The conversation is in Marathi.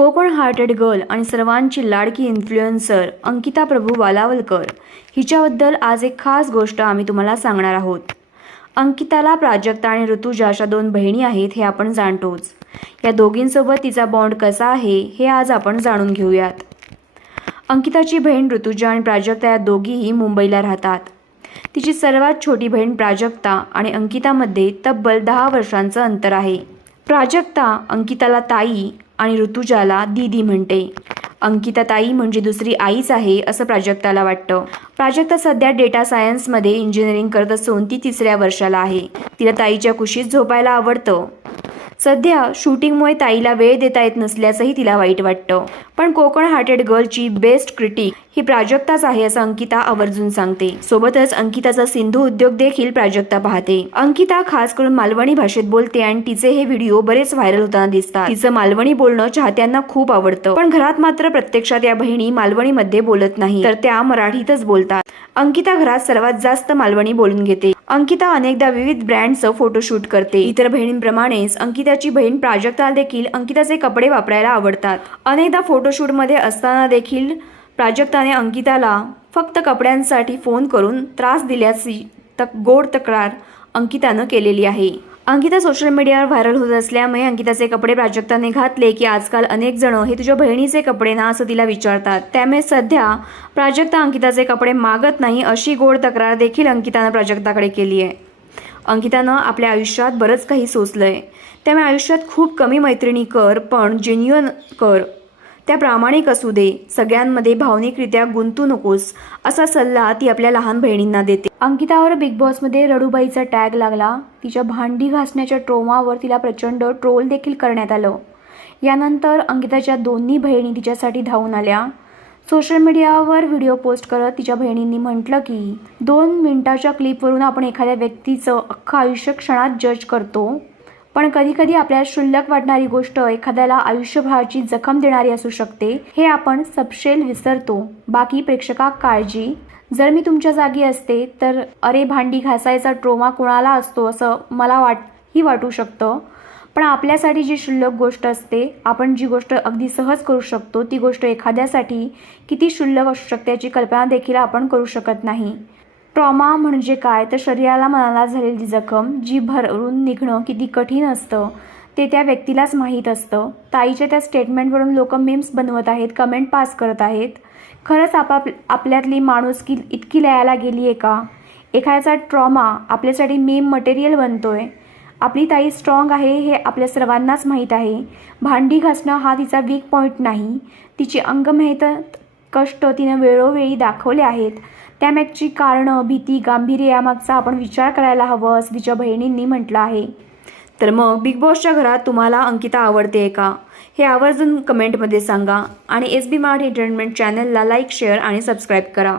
कोकण हार्टेड गर्ल आणि सर्वांची लाडकी इन्फ्लुएन्सर अंकिता प्रभू वालावलकर हिच्याबद्दल आज एक खास गोष्ट आम्ही तुम्हाला सांगणार आहोत. अंकिताला प्राजक्ता आणि ऋतुजा अशा दोन बहिणी आहेत हे आपण जाणतोच. या दोघींसोबत तिचा बॉन्ड कसा आहे हे आज आपण जाणून घेऊयात. अंकिताची बहीण ऋतुजा आणि प्राजक्ता या दोघीही मुंबईला राहतात. तिची सर्वात छोटी बहीण प्राजक्ता आणि अंकितामध्ये तब्बल दहा वर्षांचं अंतर आहे. प्राजक्ता अंकिताला ताई आणि ऋतुजाला दीदी म्हणते. अंकिता ताई म्हणजे दुसरी आईच आहे असं प्राजक्ताला वाटतं. प्राजक्ता सध्या डेटा सायन्समध्ये इंजिनिअरिंग करत असून ती तिसऱ्या वर्षाला आहे. तिला ताईच्या कुशीत झोपायला आवडतं. सध्या शूटिंगमुळे ताईला वेळ देता येत नसल्याचंही तिला वाईट वाटतं. पण कोकण हार्टेड गर्लची बेस्ट क्रिटिक ही प्राजक्ताच आहे असं अंकिता आवर्जून सांगते. सोबतच अंकिताचा सिंधू उद्योग देखील प्राजक्ता पाहते. अंकिता खास करून मालवणी भाषेत बोलते आणि तिचे हे व्हिडिओ बरेच व्हायरल होताना दिसतात. तिचं मालवणी बोलणं चाहत्यांना खूप आवडतं. पण घरात मात्र प्रत्यक्षात या बहिणी मालवणीमध्ये बोलत नाही तर त्या मराठीतच बोलतात. अंकिता घरात सर्वात जास्त मालवणी बोलून घेते. अंकिता अनेकदा विविध ब्रँडचं फोटोशूट करते. इतर बहिणींप्रमाणेच अंकिताची बहीण प्राजक्ताला देखील अंकिताचे कपडे वापरायला आवडतात. अनेकदा फोटोशूटमध्ये असताना देखील प्राजक्ताने अंकिताला फक्त कपड्यांसाठी फोन करून त्रास दिल्याची तक गोड तक्रार अंकितानं केलेली आहे. अंकिता सोशल मीडियावर व्हायरल होत असल्यामुळे अंकिताचे कपडे प्राजक्ताने घातले की आजकाल अनेक जण हे तुझ्या बहिणीचे कपडे ना असं तिला विचारतात. त्यामुळे सध्या प्राजक्ता अंकिताचे कपडे मागत नाही अशी गोड तक्रार देखील अंकितानं प्राजक्ताकडे केली आहे. अंकितानं आपल्या आयुष्यात बरंच काही सोचलंय त्यामुळे आयुष्यात खूप कमी मैत्रिणी कर पण जेन्युअन कर. त्या प्रामाणिक असू दे सगळ्यांमध्ये भावनिकरित्या गुंतू नकोस असा सल्ला ती आपल्या लहान बहिणींना देते. अंकितावर बिग बॉसमध्ये रडूबाईचा टॅग लागला. तिच्या भांडी घासण्याच्या ट्रोमावर तिला प्रचंड ट्रोल देखील करण्यात आलं. यानंतर अंकिताच्या दोन्ही बहिणी तिच्यासाठी धावून आल्या. सोशल मीडियावर व्हिडिओ पोस्ट करत तिच्या बहिणींनी म्हटलं की दोन मिनिटाच्या क्लिपवरून आपण एखाद्या व्यक्तीचं अख्खं आयुष्य क्षणात जज करतो. पण कधीकधी आपल्याला शुल्लक वाटणारी गोष्ट एखाद्याला आयुष्यभराची जखम देणारी असू शकते हे आपण सपशेल विसरतो. बाकी प्रेक्षका काळजी. जर मी तुमच्या जागी असते तर अरे भांडी घासायचा ट्रोमा कुणाला असतो असं मला वाट ही वाटू शकतं. पण आपल्यासाठी जी शुल्लक गोष्ट असते आपण जी गोष्ट अगदी सहज करू शकतो ती गोष्ट एखाद्यासाठी किती शुल्लक असू शकते याची कल्पना देखील आपण करू शकत नाही. ट्रॉमा म्हणजे काय? तर शरीराला मनाला झालेली जखम जी भरून निघणं किती कठीण असतं ते त्या व्यक्तीलाच माहीत असतं. ताईच्या त्या स्टेटमेंटवरून लोक मेम्स बनवत आहेत कमेंट पास करत आहेत. खरंच आपाप आपल्यातली माणूस की इतकी लयाला गेली आहे का? एखाद्याचा ट्रॉमा आपल्यासाठी मेम मटेरियल बनतोय. आपली ताई स्ट्रॉंग आहे हे आपल्या सर्वांनाच माहीत आहे. भांडी घासणं हा तिचा वीक पॉईंट नाही. तिची अंगमेहत कष्ट तिनं वेळोवेळी दाखवले आहेत. त्यामागची कारणं भीती गांभीर्य यामागचा आपण विचार करायला हवं असं तिच्या बहिणींनी म्हटलं आहे. तर मग बिग बॉसच्या घरात तुम्हाला अंकिता आवडते का? हे आवर्जून कमेंटमध्ये सांगा आणि एस बी मराठी एंटरटेनमेंट चॅनलला लाईक शेअर आणि सबस्क्राईब करा.